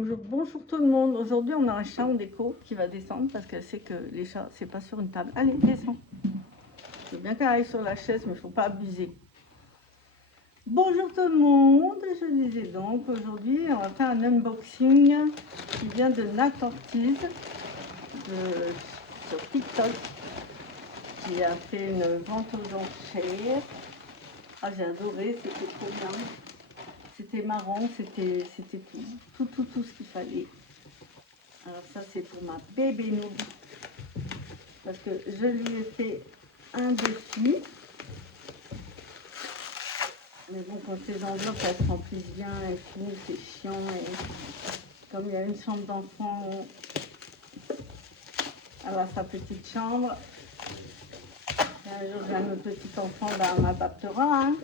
Bonjour tout le monde. Aujourd'hui, on a un chat en déco qui va descendre parce qu'elle sait que les chats, c'est pas sur une table. Allez, descends. Je veux bien qu'elle aille sur la chaise, mais il ne faut pas abuser. Bonjour tout le monde. Je disais donc, aujourd'hui, on va faire un unboxing qui vient de Nat Ortiz sur TikTok, qui a fait une vente aux enchères. Ah, j'ai adoré, c'était trop bien. C'était marrant, c'était tout ce qu'il fallait. Alors ça c'est pour ma bébé Nour, parce que je lui ai fait un défi. Mais bon, quand ces enveloppes elles se remplissent bien et tout, c'est chiant. Et comme il y a une chambre d'enfant, elle a sa petite chambre. Et un jour j'ai un autre petit enfant, ben, on m'adaptera. Hein.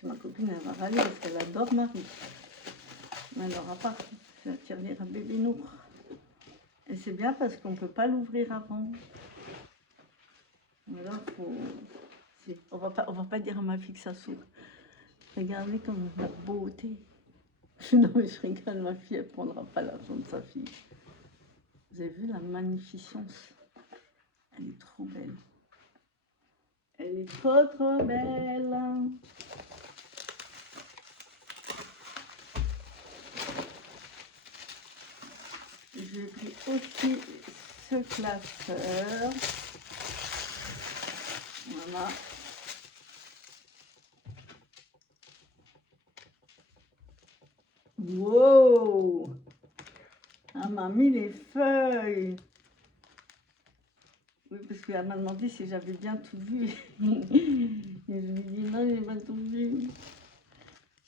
Si ma copine elle va râler parce qu'elle adore Marie. Mais elle n'aura pas. Je vais attirer un bébé Nour. Et c'est bien parce qu'on ne peut pas l'ouvrir avant. Alors, on va pas dire à ma fille que ça s'ouvre. Regardez comme la beauté. Non mais je rigole, ma fille, elle ne prendra pas l'argent de sa fille. Vous avez vu la magnificence? Elle est trop belle. Elle est trop belle. J'ai pris aussi ce classeur. Voilà. Wow! Elle m'a mis les feuilles. Oui, parce qu'elle m'a demandé si j'avais bien tout vu. Et je lui ai dit non, j'ai pas tout vu.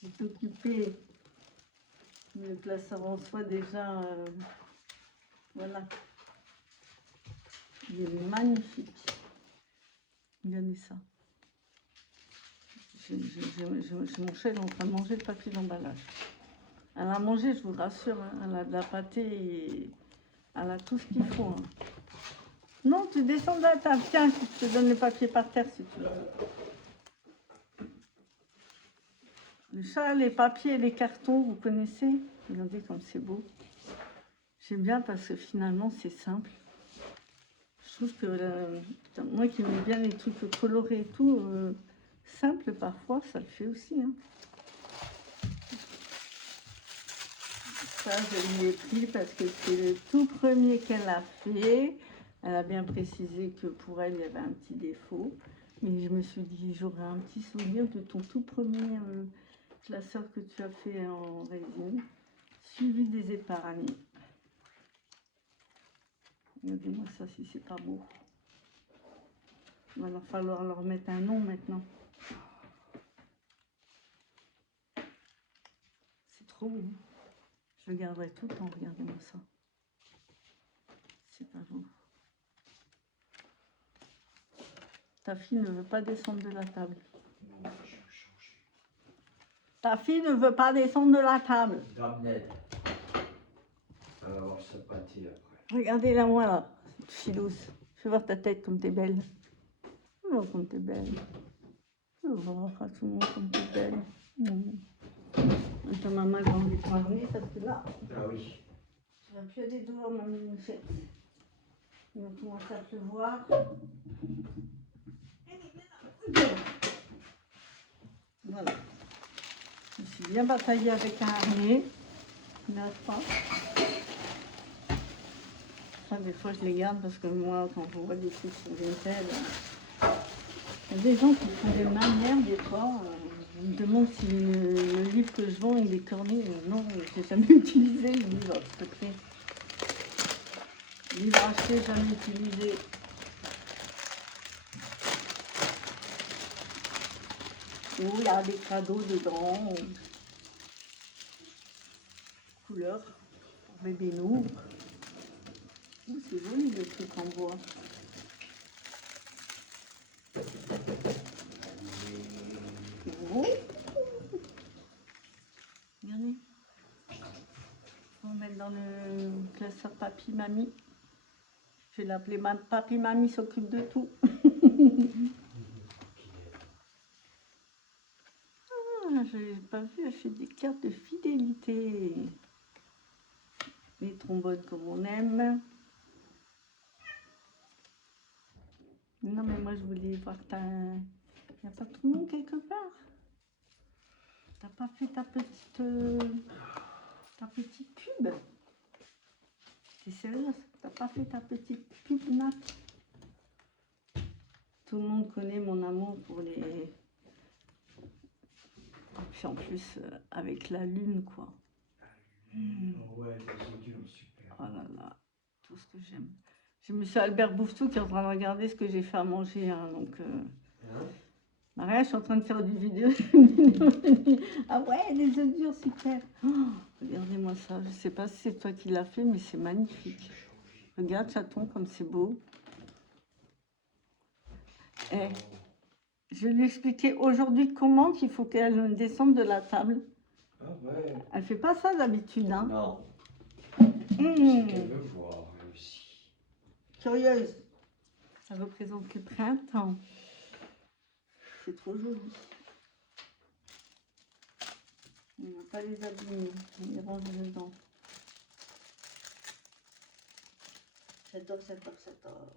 J'ai occupé. Le classeur en soi déjà, voilà. Il est magnifique. Regardez ça. Mon chat est en train de manger le papier d'emballage. Elle a mangé, je vous rassure, hein, elle a de la pâtée et elle a tout ce qu'il faut. Hein. Non, tu descends de la table. Tiens, je te donne le papier par terre si tu veux. Le chat, les papiers et les cartons, vous connaissez? Regardez comme c'est beau. J'aime bien parce que finalement, c'est simple. Je trouve que moi qui aime bien les trucs colorés et tout, simple parfois, ça le fait aussi. Hein. Ça, je lui ai pris parce que c'est le tout premier qu'elle a fait. Elle a bien précisé que pour elle, il y avait un petit défaut. Mais je me suis dit, j'aurai un petit souvenir de ton tout premier classeur que tu as fait en résine, suivi des épargnes. Regardez-moi ça, si c'est pas beau. Il va falloir leur mettre un nom maintenant. C'est trop beau. Je le garderai tout le temps, regardez-moi ça. C'est pas beau. Ta fille ne veut pas descendre de la table. Ta fille ne veut pas descendre de la table. Regardez-la moi là, cette filousse. Fais voir ta tête comme t'es belle. Fais voir comme t'es belle. Fais voir à tout le monde comme t'es belle. Ta maman a envie de parler parce que là, tu vas plus aller dehors, ma mouchette. Il va commencer à pleuvoir. Voilà. Je me suis bien bataillée avec un harnais. N'est-ce pas? Ça, des fois, je les garde parce que moi, quand je vois des trucs sur Vinted, il y a des gens qui font des manières, des fois. Je me demande si le livre que je vends, il est corné. Non, je n'ai jamais utilisé le livre, s'il te plaît. Livre acheté, jamais utilisé. Oh, il y a des cadeaux dedans. Couleur pour bébé Nour. Oh, c'est joli le truc en bois. Oh. Regardez. On va mettre dans le classeur papy mamie. Je vais l'appeler papy mamie s'occupe de tout. j'ai pas vu, elle fait des cartes de fidélité. Les trombones comme on aime. Non, mais moi, je voulais voir ta... Il n'y a pas tout le monde quelque part? T'as pas fait ta petite pub? T'es sérieuse? T'as pas fait ta petite pub, Nat? Tout le monde connaît mon amour pour les... Et puis en plus, avec la lune, quoi. Oh ouais, les odeurs, super. Oh là là, tout ce que j'aime. J'ai monsieur Albert Bouffetou qui est en train de regarder ce que j'ai fait à manger. Hein, donc, Maria, je suis en train de faire du vidéo. Ah ouais, les œufs durs, super. Oh, regardez-moi ça. Je sais pas si c'est toi qui l'as fait, mais c'est magnifique. Regarde, chaton, comme c'est beau. Eh, je lui ai expliqué aujourd'hui comment qu'il faut qu'elle descende de la table. Ah ouais. Elle fait pas ça d'habitude. Hein. Non. C'est qu'elle veut voir, elle aussi. Curieuse. Ça représente le printemps. C'est trop joli. On ne va pas les abîmer. On les range dedans. J'adore, j'adore, j'adore.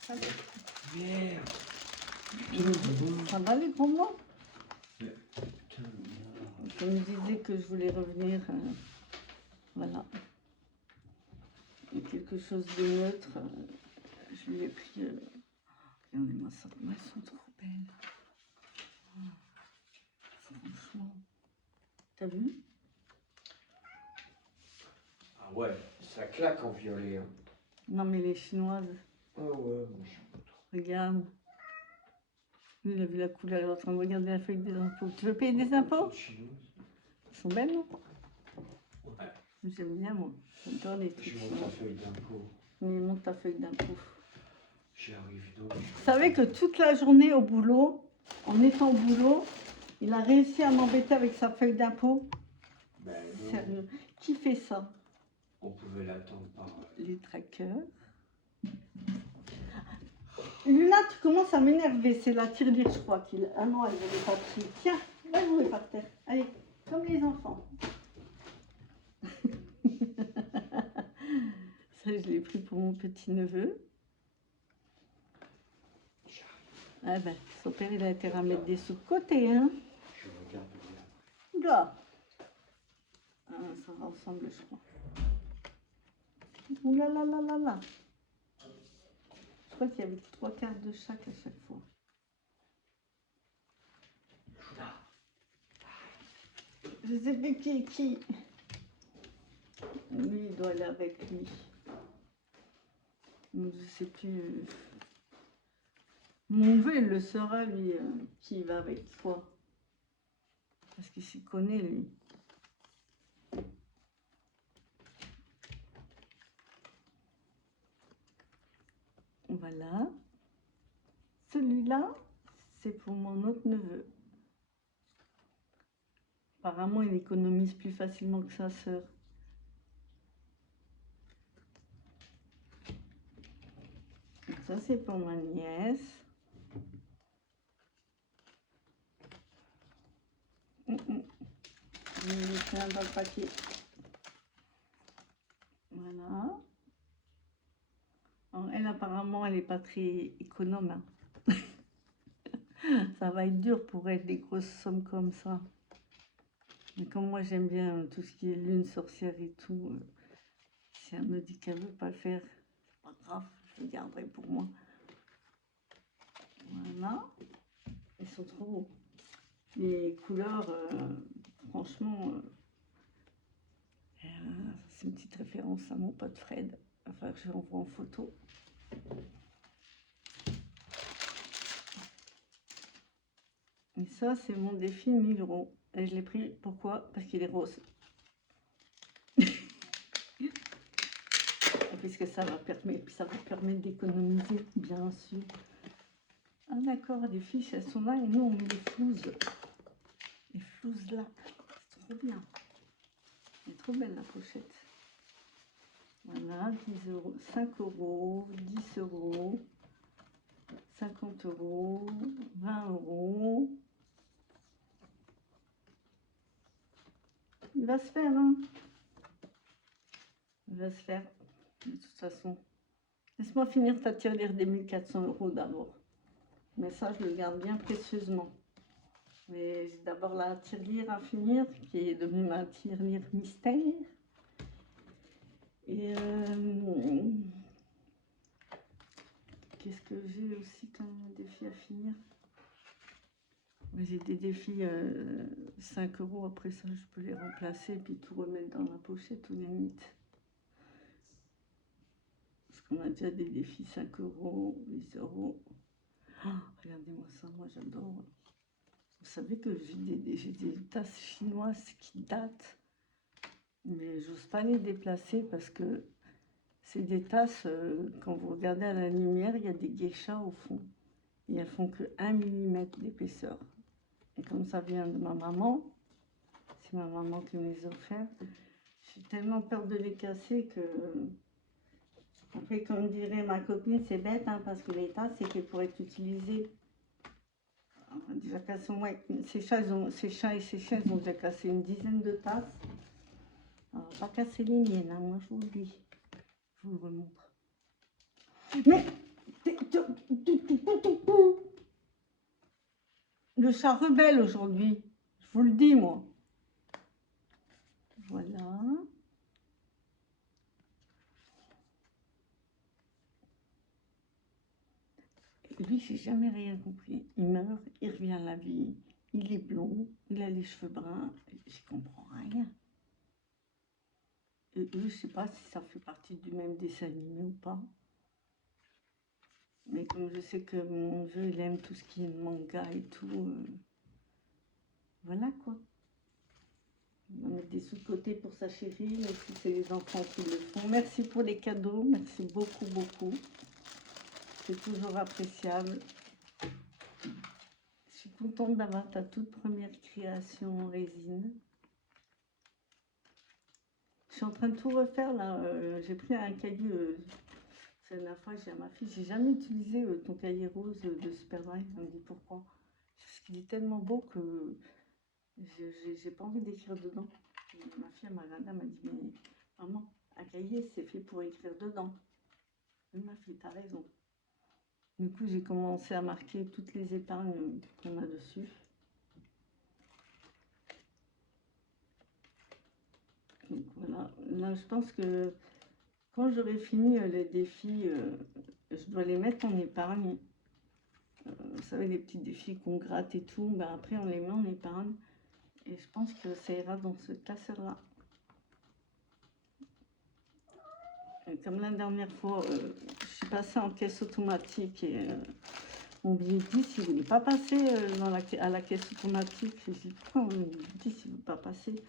Ça va. Merde. Ça va les gros mots? Putain, merde. Je me disais que je voulais revenir. Voilà. Et quelque chose de neutre. Je lui ai pris. Regardez-moi ça. Elles sont trop belles. Franchement. T'as vu? Ah ouais, ça claque en violet. Hein. Non, mais les chinoises. Ah ouais, moi je suis pas trop. Regarde. Lui, il a vu la couleur. Il est en train de regarder la feuille des impôts. Tu veux payer des impôts? Elles sont belles, non? Ouais. J'aime bien, moi. J'adore les trucs. Je monte ta feuille d'impôt. Mais monte ta feuille d'impôt. J'arrive donc. Vous savez que toute la journée au boulot, en étant au boulot, il a réussi à m'embêter avec sa feuille d'impôt. Ben non. Sérieux. Qui fait ça? On pouvait l'attendre par. Les trackers. Luna, tu commences à m'énerver. C'est la tirelire, je crois qu'il. Ah non, elle ne l'avait pas pris. Tiens, va jouer par terre. Allez, comme les enfants. Ça, je l'ai pris pour mon petit-neveu. Ah ben, son père, il a été à mettre des sous de côté, hein. Je regarde bien. Oula. Ah, ça ressemble, je crois. Ouh là là là là là. Je crois qu'il y avait 3/4 de chaque à chaque fois. Je sais plus qui est qui. Lui, il doit aller avec lui. Donc, je sais plus. Mon neveu, il le saura, lui, qui va avec toi. Parce qu'il s'y connaît, lui. Voilà. Celui-là, c'est pour mon autre neveu. Apparemment, il économise plus facilement que sa sœur. Ça, c'est pour ma nièce. Je vais mettre un dans le paquet. Voilà. Alors, elle, apparemment, elle n'est pas très économe. Hein. Ça va être dur pour elle, des grosses sommes comme ça. Mais comme moi, j'aime bien tout ce qui est lune, sorcière et tout, si elle me dit qu'elle ne veut pas le faire, c'est pas grave, je le garderai pour moi. Voilà. Ils sont trop beaux. Les couleurs, franchement, c'est une petite référence à mon pote Fred. Enfin, je l'envoie en photo. Et ça, c'est mon défi 1000 €. Et je l'ai pris, pourquoi? Parce qu'il est rose. Puisque ça va permettre d'économiser, bien sûr. Ah d'accord, les fiches, elles sont là et nous, on met les flouses. Les flouses là, c'est trop bien. Elle est trop belle, la pochette. Voilà, 10 €, 5 €, 10 €. 50 €, 20 €. Il va se faire, hein. Il va se faire, de toute façon. Laisse-moi finir ta tirelire des 1400 € d'abord. Mais ça, je le garde bien précieusement. Mais j'ai d'abord la tirelire à finir, qui est devenue ma tirelire mystère. Et qu'est-ce que j'ai aussi comme défi à finir? J'ai des défis 5 €. Après ça, je peux les remplacer et puis tout remettre dans la pochette ou limite. Parce qu'on a déjà des défis 5 €, 10 €. Oh, regardez-moi ça, moi j'adore. Vous savez que j'ai des tasses chinoises qui datent, mais j'ose pas les déplacer parce que c'est des tasses, quand vous regardez à la lumière, il y a des geishas au fond. Et elles font que 1 mm d'épaisseur. Et comme ça vient de ma maman, c'est ma maman qui me les a offerts, j'ai tellement peur de les casser que... Après, comme dirait ma copine, c'est bête, hein, parce que les tasses, c'est fait pour être utilisées. Déjà cassé, ouais, ces chats et ces chiens, ils ont déjà cassé une dizaine de tasses. Alors, pas casser les miennes, hein, moi je vous le dis. Je vous le remontre. Mais le chat rebelle aujourd'hui, je vous le dis, moi. Voilà. Lui, j'ai jamais rien compris. Il meurt, il revient à la vie, il est blond, il a les cheveux bruns, j'y comprends rien. Et je sais pas si ça fait partie du même dessin animé ou pas. Mais comme je sais que mon vieux, il aime tout ce qui est manga et tout, voilà quoi. On va mettre des sous de côté pour sa chérie, mais si c'est les enfants qui le font. Merci pour les cadeaux, merci beaucoup, beaucoup. C'est toujours appréciable. Je suis contente d'avoir ta toute première création en résine. Je suis en train de tout refaire là. J'ai pris un cahier. C'est la dernière fois que j'ai à ma fille. J'ai jamais utilisé ton cahier rose de Superman. Elle me dit pourquoi. Parce qu'il est tellement beau que j'ai pas envie d'écrire dedans. Et ma fille elle m'a regardé, elle m'a dit mais maman, un cahier c'est fait pour écrire dedans. Oui, ma fille, t'as raison. Du coup, j'ai commencé à marquer toutes les épargnes qu'on a dessus. Donc voilà, là je pense que quand j'aurai fini les défis, je dois les mettre en épargne. Vous savez, les petits défis qu'on gratte et tout, ben après on les met en épargne. Et je pense que ça ira dans ce classeur-là. Comme la dernière fois, je suis passée en caisse automatique et mon billet 10, il ne voulait pas passer à la caisse automatique. Je me suis dit, pourquoi mon billet 10, il ne veut pas passer?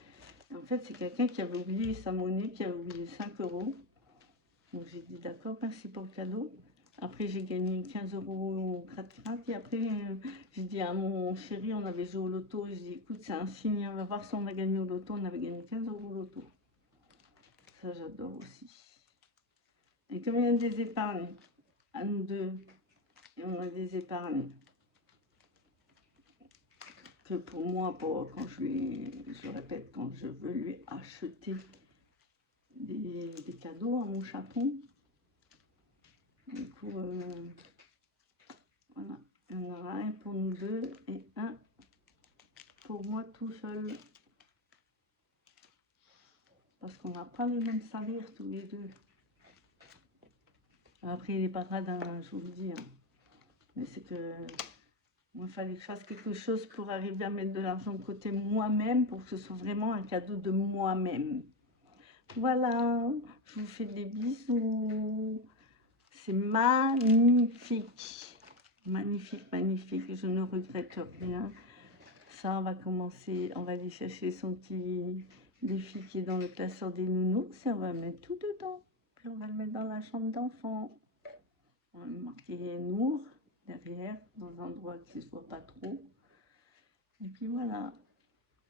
Et en fait, c'est quelqu'un qui avait oublié sa monnaie, qui avait oublié 5 €. Donc j'ai dit, d'accord, merci pour le cadeau. Après, j'ai gagné 15 € au gratte-gratte. Et après, j'ai dit à mon chéri, on avait joué au loto. J'ai dit, écoute, c'est un signe, on va voir si on a gagné au loto. On avait gagné 15 € au loto. Ça, j'adore aussi. Et comme il y a des épargnes, à nous deux, et on a des épargnes que pour moi, quand je répète, quand je veux lui acheter des cadeaux à mon chapon. Du coup, voilà, il y en aura un pour nous deux et un pour moi tout seul. Parce qu'on n'a pas les mêmes salaires tous les deux. Après, il est pas radin, hein, je vous le dis. Hein. Mais c'est que moi, il fallait que je fasse quelque chose pour arriver à mettre de l'argent de côté moi-même, pour que ce soit vraiment un cadeau de moi-même. Voilà, je vous fais des bisous. C'est magnifique. Magnifique, magnifique. Je ne regrette rien. Ça, on va commencer, on va aller chercher son petit défi qui est dans le classeur des nounours et on va mettre tout dedans. Puis on va le mettre dans la chambre d'enfant. On va marquer Nour derrière, dans un endroit qui ne se voit pas trop. Et puis voilà.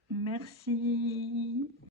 Merci.